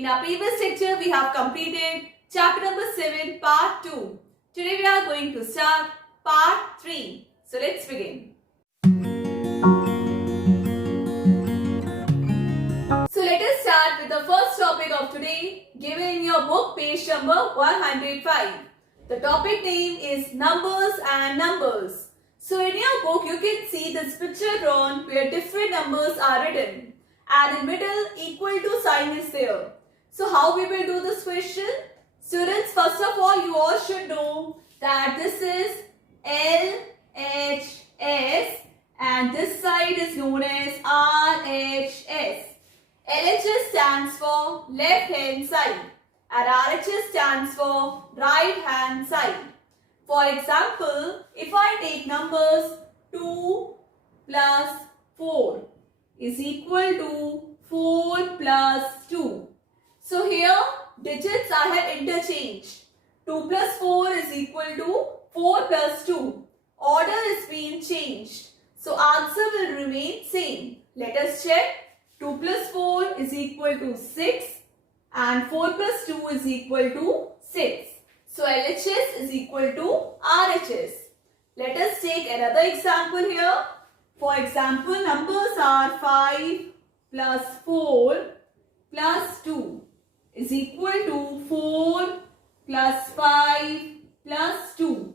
In our previous lecture, we have completed chapter number 7, part 2. Today we are going to start part 3. So let's begin. So let us start with the first topic of today, given in your book, page number 105. The topic name is Numbers and Numbers. So in your book, you can see this picture drawn where different numbers are written. And in middle, equal to sign is there. So how we will do this question? Students, first of all, you all should know that this is LHS and this side is known as RHS. LHS stands for left hand side and RHS stands for right hand side. For example, if I take numbers 2 plus 4 is equal to 4 plus 2. So here digits I have interchanged. 2 plus 4 is equal to 4 plus 2. Order is being changed. So answer will remain same. Let us check. 2 plus 4 is equal to 6 and 4 plus 2 is equal to 6. So LHS is equal to RHS. Let us take another example here. For example, numbers are 5 plus 4 plus 2 is equal to 4 plus 5 plus 2.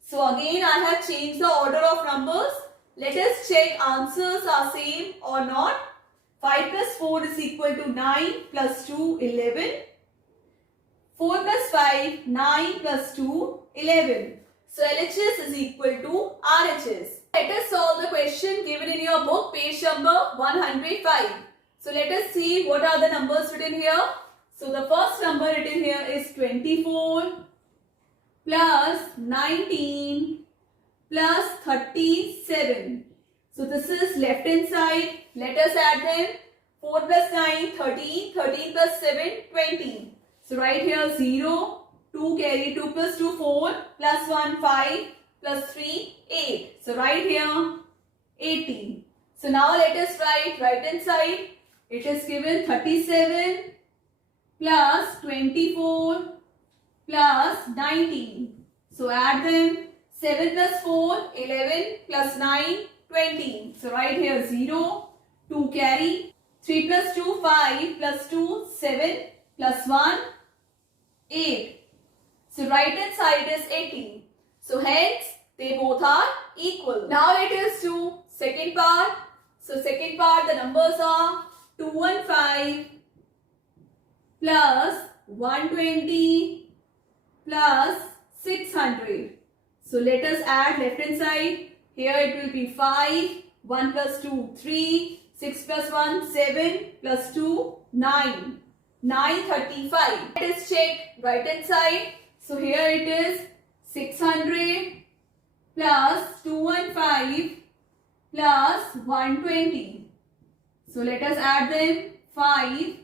So again I have changed the order of numbers. Let us check answers are same or not. 5 plus 4 is equal to 9 plus 2, 11. 4 plus 5, 9 plus 2, 11. So LHS is equal to RHS. Let us solve the question given in your book, page number 105. So let us see what are the numbers written here. So the first number written here is 24 plus 19 plus 37. So this is left hand side. Let us add them. 4 plus 9, 13. 13 plus 7, 20. So right here 0, 2 carry 2 plus 2, 4 plus 1, 5 plus 3, 8. So right here 18. So now let us write right hand side. It is given 37 plus 24 plus 19. So add them. 7 plus 4, 11 plus 9, 20. So right here 0, 2 carry. 3 plus 2, 5 plus 2, 7 plus 1, 8. So right hand side is 18. So hence they both are equal. Now let us do second part. So second part the numbers are 215 plus 120 plus 600. So let us add left hand side. Here it will be 5, 1 plus 2, 3, 6 plus 1, 7 plus 2, 9. 935. Let us check right hand side. So here it is 600 plus 215 plus 120. So let us add them. 5,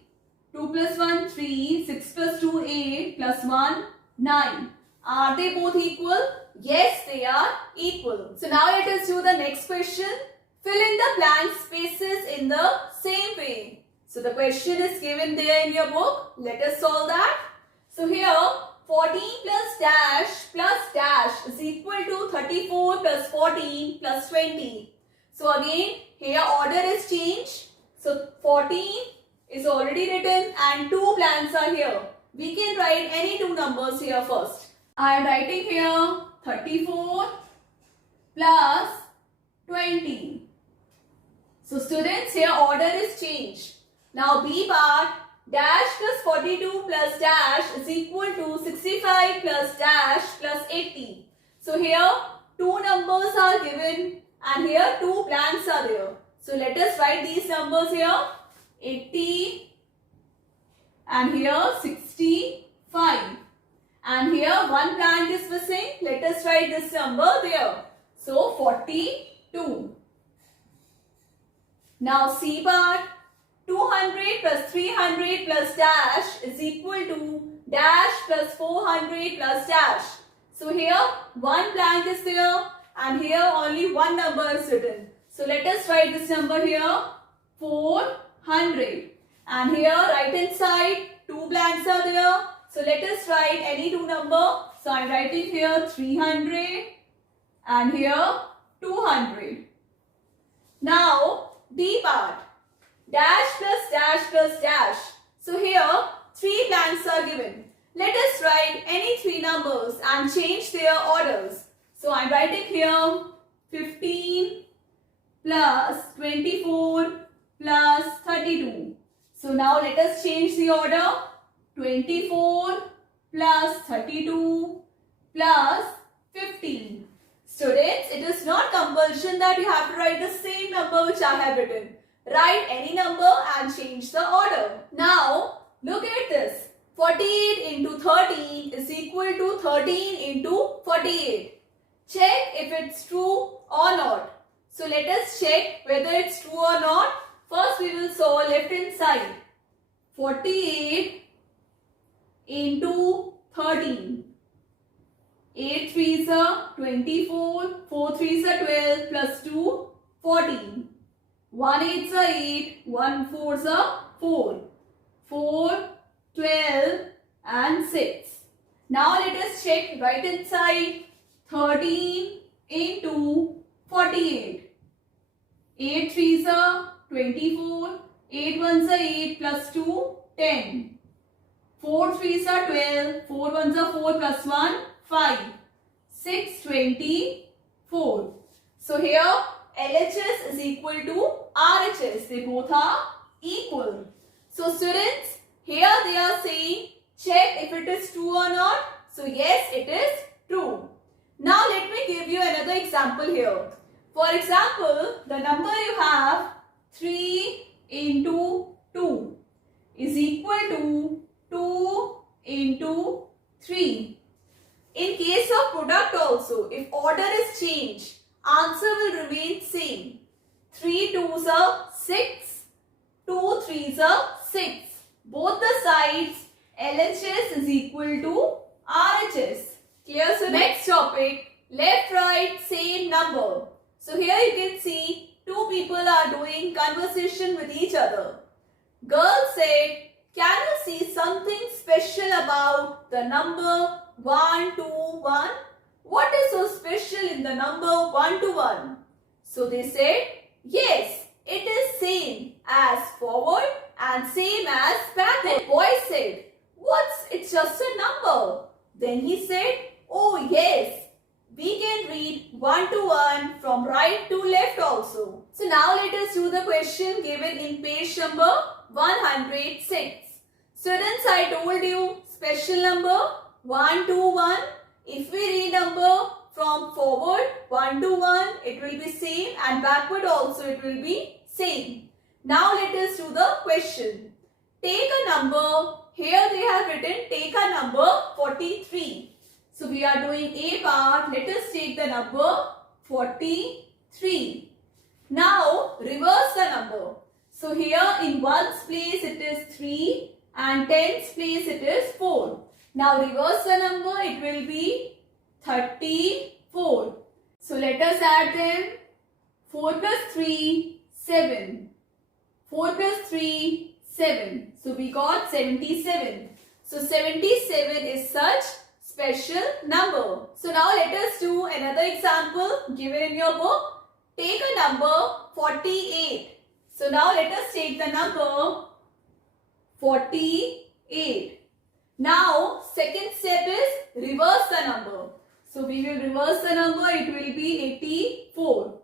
2 plus 1, 3, 6 plus 2, 8 plus 1, 9. Are they both equal? Yes, they are equal. So now let us do the next question. Fill in the blank spaces in the same way. So the question is given there in your book. Let us solve that. So here 14 plus dash is equal to 34 plus 14 plus 20. So again here order is changed. So 14 is already written and two blanks are here. We can write any two numbers here first. I am writing here 34 plus 20. So students, here order is changed. Now B part, dash plus 42 plus dash is equal to 65 plus dash plus 80. So here two numbers are given and here two blanks are there. So let us write these numbers here. 80 and here 65. And here one blank is missing. Let us write this number there. So 42. Now C part, 200 plus 300 plus dash is equal to dash plus 400 plus dash. So here one blank is there and here only one number is written. So let us write this number here 400. And here right hand side blanks are there. So let us write any two number. So I am writing here 300 and here 200. Now D part. Dash plus dash plus dash. So here three blanks are given. Let us write any three numbers and change their orders. So I am writing here 15 plus 24 plus 32. So now let us change the order. 24 plus 32 plus 15. Students, it is not compulsion that you have to write the same number which I have written. Write any number and change the order. Now, look at this. 48 into 13 is equal to 13 into 48. Check if it's true or not. So let us check whether it's true or not. First we will solve left hand side. 48 into 13. 8 3s are 24, 4 3s are 12 plus 2, 14. 1 8s are 8, 1 4s are 4. 4, 12 and 6. Now let us check right hand side. 13 into 48. 8 3s are 24, 8 1s are 8 plus 2, 10. 4 3s are 12, 4 1s are 4 plus 1, 5. 6 24. So here LHS is equal to RHS. They both are equal. So students, here they are saying check if it is true or not. So yes, it is true. Now let me give you another example here. For example, the number you have 3 into 2 is equal to 2 into 3. In case of product also, if order is changed, answer will remain same. 3 2s are 6, 2 3s are 6. Both the sides LHS is equal to RHS. Clear? So next topic, left right same number. So here you can see two people are doing conversation with each other. Girl said, can you see something special about the number 1 to 1? What is so special in the number 1 to 1? So they said, yes, it is same as forward and same as backward. The boy said, it's just a number. Then he said, oh yes, we can read 1 to 1 from right to left also. So now let us do the question given in page number 106. Students, I told you special number 1 to 1. If we read number from forward 1 to 1, it will be same, and backward also it will be same. Now let us do the question. Take a number. Here they have written take a number 43. So we are doing A part. Let us take the number 43. Now reverse the number. So here in ones place it is 3 and tens place it is 4. Now reverse the number, it will be 34. So let us add them. 4 plus 3, 7. 4 plus 3, 7. So we got 77. So 77 is such special number. So now let us do another example given in your book. Take a number 48. So now let us take the number 48. Now second step is reverse the number. So we will reverse the number, it will be 84.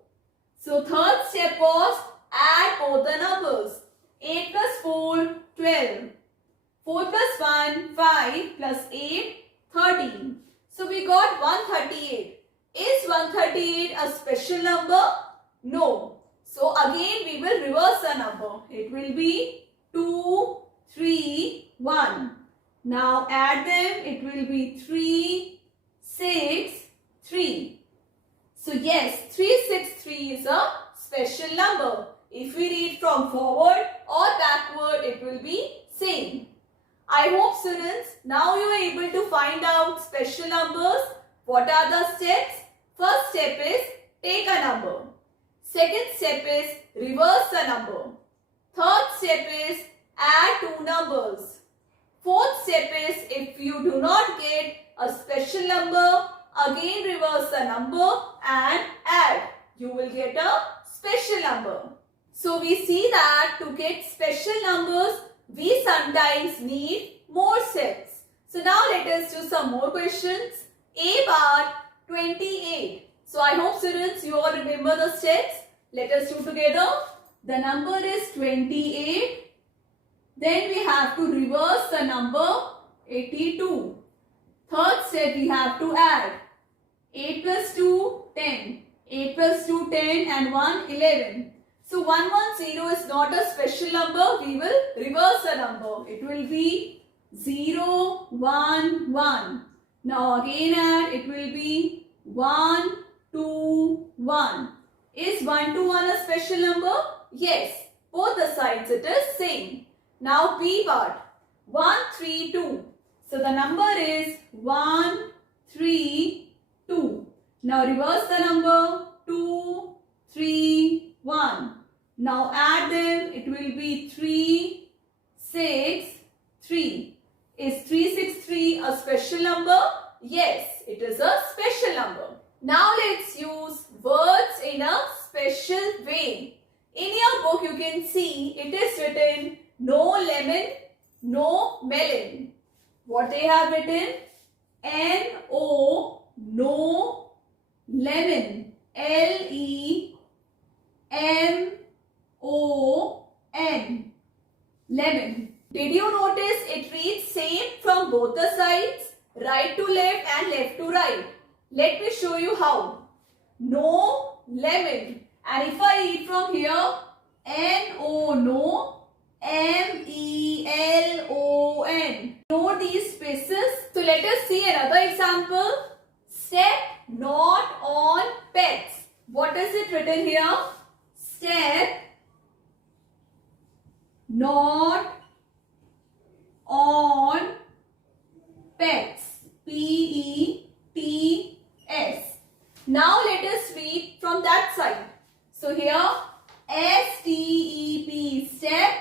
So third step was add both the numbers. 8 plus 4, 12. 4 plus 1, 5 plus 8, 13. So we got 138. Is 138 a special number? No. So again we will reverse the number. It will be 2, 3, 1. Now add them. It will be 3, 6, 3. So yes, 363 is a special number. If we read from forward or backward, it will be same. I hope students, now you are able to find out special numbers. What are the steps? First step is take a number. Second step is reverse the number. Third step is add two numbers. Fourth step is, if you do not get a special number, again reverse the number and add. You will get a special number. So we see that to get special numbers, we sometimes need more steps. So now let us do some more questions. A bar 28. So I hope students you all remember the steps. Let us do together. The number is 28. Then we have to reverse the number 82. Third step we have to add. 8 plus 2, 10. 8 plus 2, 10 and 1, 11. So 110 is not a special number. We will reverse the number. It will be 0, 1, 1. Now again add. It will be 1, 2, 1. Is 1 to 1 a special number? Yes. Both the sides it is same. Now B part. 1, 3, 2. So the number is 1, 3, 2. Now reverse the number 2, 3, 1. Now add them. It will be 3, 6, 3. Is 363 a special number? Yes, it is a special number. Now let's use words in a special way. In your book you can see it is written no lemon, no melon. What they have written? N-O, no lemon. L-E-M-O-N. Lemon. Did you notice it reads same from both the sides? Right to left and left to right. Let me show you how. No lemon. And if I read from here, N-O, no, M-E-L-O-N. Note these spaces. So let us see another example. Step not on pets. What is it written here? Step not on pets. P-E-T-S. Now let us read from that side. So here S-T-E-P, step,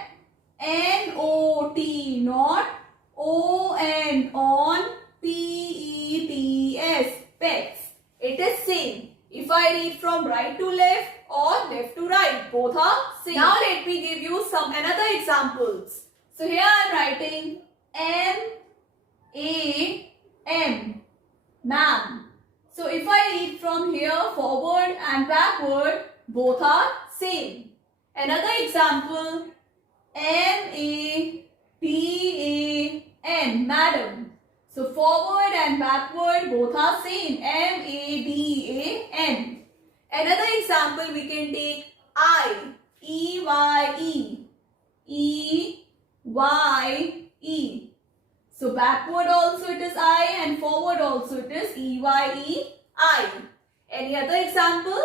N-O-T, not, O-N, on, P-E-T-S, pets. It is same. If I read from right to left or left to right, both are same. Now let me give you some another examples. So here I am writing M-A-M, ma'am. So if I read from here forward and backward, both are same. Another example, M-A-D-A-M, madam. So forward and backward both are same, M-A-D-A-M. Another example we can take I, E-Y-E, E-Y-E. So backward also it is I and forward also it is E-Y-E-I. Any other example?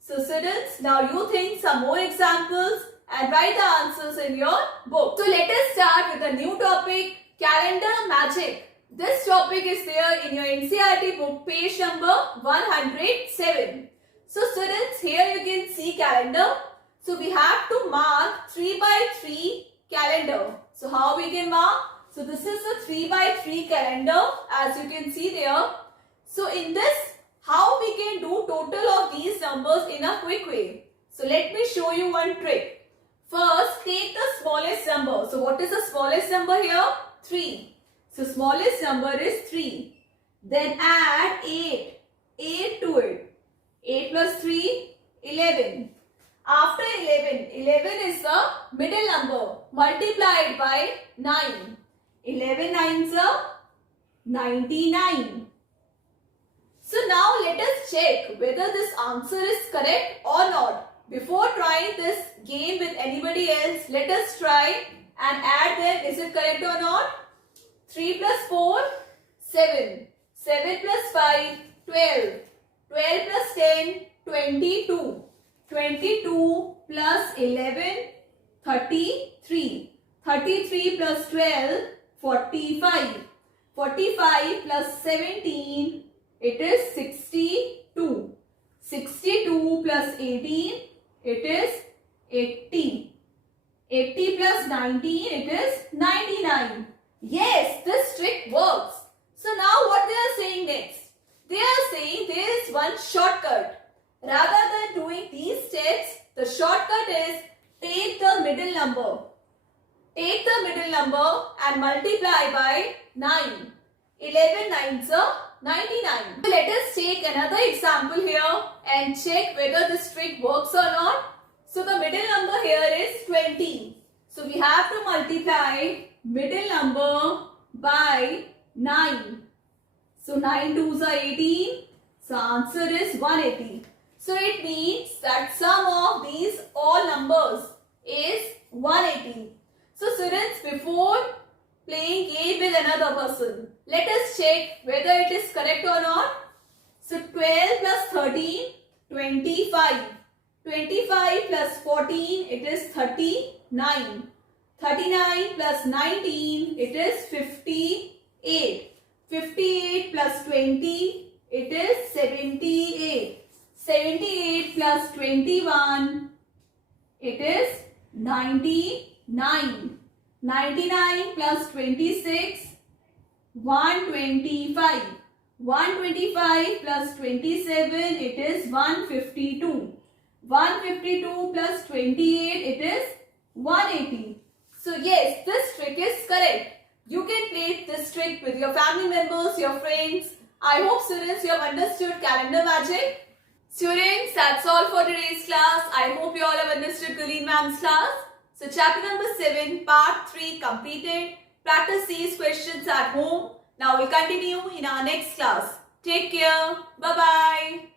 So students, now you think some more examples and write the answers in your book. So let us start with a new topic, calendar magic. This topic is there in your NCERT book, page number 107. So students, here you can see calendar. So we have to mark 3 by 3 calendar. So how we can mark? So this is a 3 by 3 calendar as you can see there. So in this, how we can do total of these numbers in a quick way. So let me show you one trick. First, take the smallest number. So what is the smallest number here? 3. So smallest number is 3. Then add 8. 8 to it. 8 plus 3, 11. After 11, 11 is the middle number multiplied by 9. 11 nines are 99. So now let us check whether this answer is correct or not. Before trying this game with anybody else, let us try and add them. Is it correct or not? 3 plus 4, 7. 7 plus 5, 12. 12 plus 10, 22. 22 plus 11, 33. 33 plus 12, 45. 45 plus 17, it is 62. 62 plus 18, it is 80. 80 plus 19, it is 99. Yes, this trick works. So now what they are saying next? They are saying there is one shortcut. Rather than doing these steps, the shortcut is take the middle number. Take the middle number and multiply by 9. 11 nines are 99. So let us take another example here and check whether this trick works or not. So the middle number here is 20. So we have to multiply middle number by 9. So 9 twos are 18. So answer is 180. So it means that sum of these all numbers is 180. So students, before playing game with another person, let us check whether it is correct or not. So 12 plus 13, 25. 25 plus 14, it is 39. 39 plus 19, it is 58. 58 plus 20, it is 78. 78 plus 21, it is 99. 99 plus 26, 125. 125 plus 27, it is 152. 152 plus 28, it is 180. So yes, this trick is correct. You can play this trick with your family members, your friends. I hope students you have understood calendar magic. Students, that's all for today's class. I hope you all have understood Gurleen ma'am's class. So chapter number 7, part 3 completed. Practice these questions at home. Now we'll continue in our next class. Take care. Bye-bye.